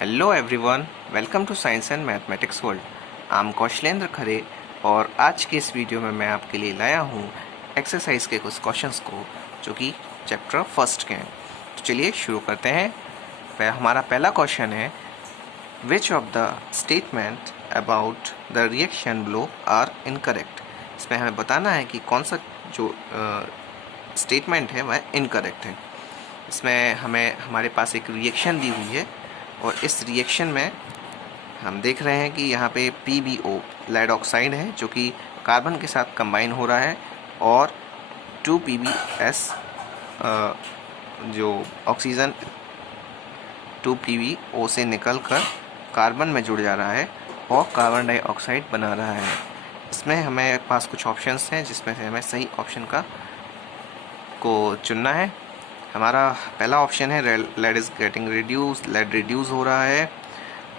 Hello everyone, welcome to science and mathematics world. I am Kaushalendra Khare और आज के इस वीडियो में मैं आपके लिए लाया हूँ एक्सरसाइज के कुछ क्वेश्चंस को जो कि चैप्टर फर्स्ट के हैं। तो चलिए शुरू करते हैं। हमारा पहला क्वेश्चन है, which of the statement about the reaction below are incorrect. इसमें हमें बताना है कि कौन सा जो स्टेटमेंट है वह इनकरेक्ट है। इसमें हमारे पास एक रिएक्शन दी हुई है और इस रिएक्शन में हम देख रहे हैं कि यहाँ पे PbO लेड ऑक्साइड है जो कि कार्बन के साथ कंबाइन हो रहा है और 2PbS जो ऑक्सीजन 2PbO से निकलकर कार्बन में जुड़ जा रहा है और कार्बन डाइऑक्साइड बना रहा है। इसमें हमें पास कुछ ऑप्शंस हैं जिसमें से हमें सही ऑप्शन को चुनना है। हमारा पहला ऑप्शन है lead is getting reduce, lead reduce हो रहा है।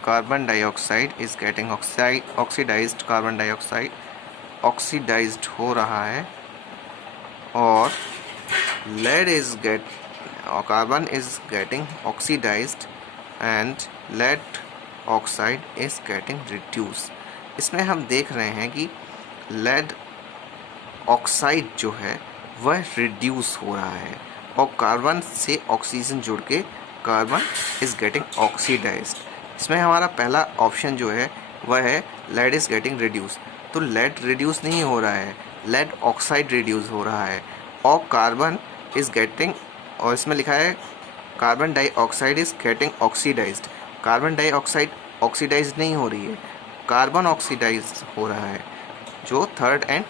Carbon dioxide is getting oxidized, carbon dioxide oxidized हो रहा है और carbon is getting oxidized and lead oxide is getting reduce. इसमें हम देख रहे हैं कि लेड ऑक्साइड जो है वह रिड्यूस हो रहा है और कार्बन से ऑक्सीजन जुड़ के कार्बन इज़ गेटिंग ऑक्सीडाइज्ड। इसमें हमारा पहला ऑप्शन जो है वह है लेड इज़ गेटिंग रिड्यूस। तो लेड रिड्यूस नहीं हो रहा है, लेड ऑक्साइड रिड्यूस हो रहा है और कार्बन इज़ गेटिंग, और इसमें लिखा है carbon dioxide is getting oxidized. Carbon dioxide oxidized नहीं हो रही है, कार्बन ऑक्सीडाइज्ड हो रहा है। जो थर्ड एंड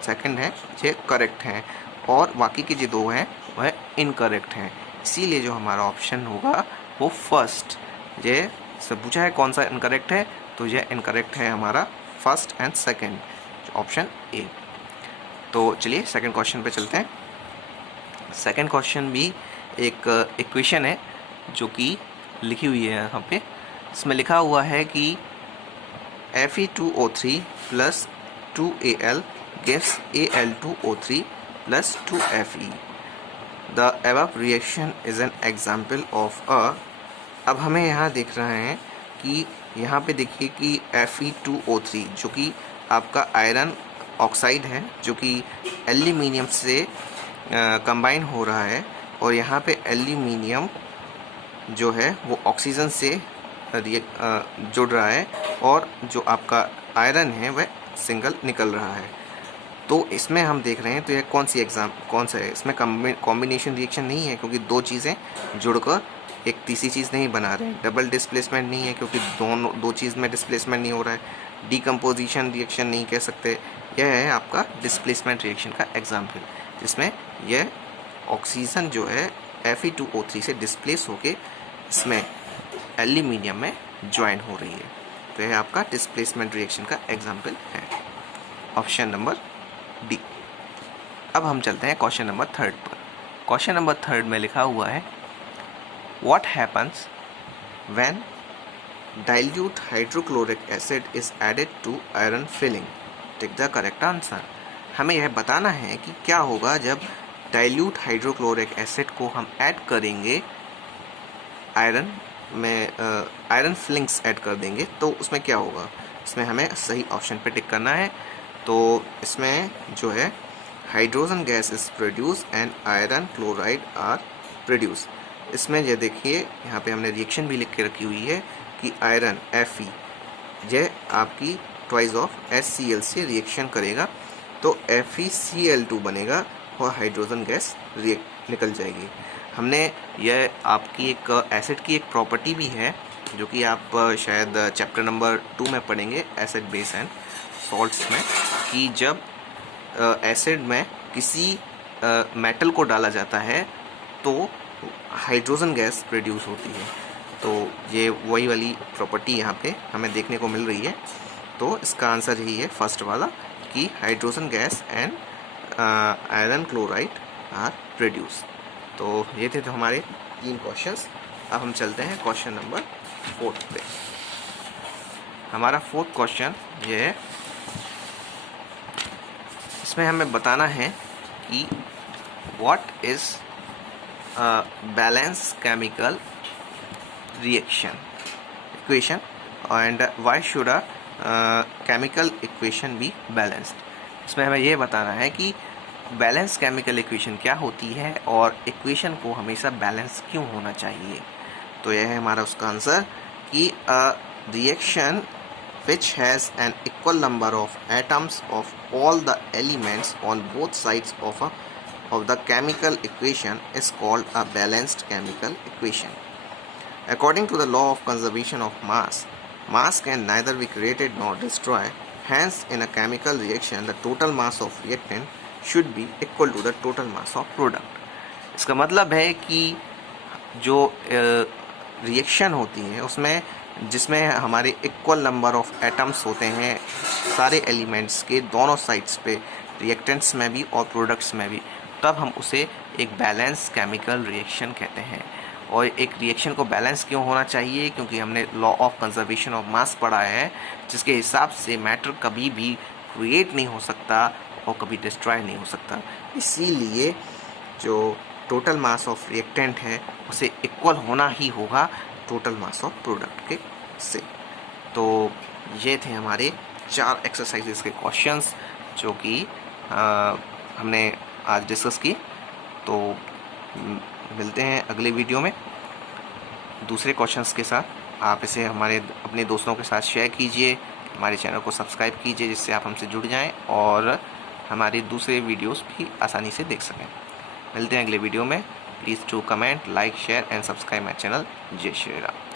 सेकंड है ये करेक्ट हैं और बाकी के जो दो हैं वह इनकरेक्ट हैं। इसीलिए जो हमारा ऑप्शन होगा वो फर्स्ट। ये सब पूछा है कौन सा इनकरेक्ट है, तो ये इनकरेक्ट है हमारा first and second, option A. तो चलिए सेकंड क्वेश्चन पे चलते हैं। सेकंड क्वेश्चन भी एक इक्वेशन है जो कि लिखी हुई है यहाँ पे। इसमें लिखा हुआ है कि Fe2O3 plus 2Al gives Al2O3 plus 2Fe. The above reaction is an example of a। अब हमें यहाँ देख रहे हैं कि यहाँ पे देखिए कि Fe2O3 जो कि आपका आयरन ऑक्साइड है जो कि एल्यूमिनियम से कंबाइन हो रहा है और यहाँ पे एल्यूमिनियम जो है वो ऑक्सीजन से जुड़ रहा है और जो आपका आयरन है वह सिंगल निकल रहा है। तो इसमें हम देख रहे हैं तो यह कौन सा है, इसमें कॉम्बिनेशन रिएक्शन नहीं है क्योंकि दो चीज़ें जुड़कर एक तीसरी चीज़ नहीं बना रहे हैं। डबल डिस्प्लेसमेंट नहीं है क्योंकि दो चीज़ में डिस्प्लेसमेंट नहीं हो रहा है। डीकम्पोजिशन रिएक्शन नहीं कह सकते। यह है आपका डिस्प्लेसमेंट रिएक्शन का एग्जाम्पल जिसमें यह ऑक्सीजन जो है Fe2O3 से डिस्प्लेस होके इसमें एल्यूमिनियम में ज्वाइन हो रही है। तो यह आपका डिस्प्लेसमेंट रिएक्शन का एग्जाम्पल है, ऑप्शन नंबर डी। अब हम चलते हैं क्वेश्चन नंबर थर्ड पर। क्वेश्चन नंबर थर्ड में लिखा हुआ है, what happens when dilute hydrochloric acid is added to iron filling, tick the correct answer. हमें यह बताना है कि क्या होगा जब डाइल्यूट हाइड्रोक्लोरिक एसिड को हम ऐड करेंगे आयरन में, आयरन फिलिंग्स ऐड कर देंगे तो उसमें क्या होगा। इसमें हमें सही ऑप्शन पे टिक करना है। तो इसमें जो है hydrogen gas is produce and iron chloride are produce. इसमें ये देखिए यहाँ पे हमने रिएक्शन भी लिख के रखी हुई है कि आयरन Fe ये आपकी ट्वाइस ऑफ HCl से रिएक्शन करेगा तो FeCl2 बनेगा और हाइड्रोजन गैस निकल जाएगी। हमने यह आपकी एक एसिड की एक प्रॉपर्टी भी है जो कि आप शायद चैप्टर नंबर 2 में पढ़ेंगे एसिड बेस एंड सॉल्ट्स में, कि जब एसिड में किसी मेटल को डाला जाता है तो हाइड्रोजन गैस प्रोड्यूस होती है। तो ये वही वाली प्रॉपर्टी यहाँ पे हमें देखने को मिल रही है। तो इसका आंसर यही है फर्स्ट वाला कि hydrogen gas and iron chloride are produce. तो ये थे तो हमारे 3 क्वेश्चंस। अब हम चलते हैं क्वेश्चन नंबर 4 पे। हमारा 4th क्वेश्चन ये है, इसमें हमें बताना है कि what is balance chemical reaction equation and why should a chemical equation be balanced। इसमें हमें यह बताना है कि बैलेंस केमिकल इक्वेशन क्या होती है और इक्वेशन को हमेशा बैलेंस क्यों होना चाहिए। तो यह है हमारा उसका आंसर कि a reaction which has an equal number of atoms of all the elements on both sides of the chemical equation is called a balanced chemical equation. According to the law of conservation of mass, mass can neither be created nor destroyed. Hence, in a chemical reaction, the total mass of reactant should be equal to the total mass of product. इसका मतलब है कि जो reaction होती है उसमें जिसमें हमारे इक्वल नंबर ऑफ एटम्स होते हैं सारे एलिमेंट्स के दोनों साइड्स पे, रिएक्टेंट्स में भी और प्रोडक्ट्स में भी, तब हम उसे एक बैलेंस केमिकल रिएक्शन कहते हैं। और एक रिएक्शन को बैलेंस क्यों होना चाहिए, क्योंकि हमने law of conservation of mass पढ़ा है, जिसके हिसाब से मैटर कभी भी क्रिएट नहीं हो सकता और कभी डिस्ट्रॉय नहीं हो सकता। इसीलिए जो टोटल मास ऑफ रिएक्टेंट है उसे इक्वल होना ही होगा टोटल मास ऑफ प्रोडक्ट के से। तो ये थे हमारे 4 एक्सरसाइजेस के क्वेश्चंस जो कि हमने आज डिस्कस की। तो मिलते हैं अगले वीडियो में दूसरे क्वेश्चंस के साथ। आप इसे अपने दोस्तों के साथ शेयर कीजिए, हमारे चैनल को सब्सक्राइब कीजिए जिससे आप हमसे जुड़ जाएं और हमारे दूसरे वीडियोस भी आसानी से देख सकें। मिलते हैं अगले वीडियो में। Please to comment, like, share and subscribe my channel. जय श्री राम।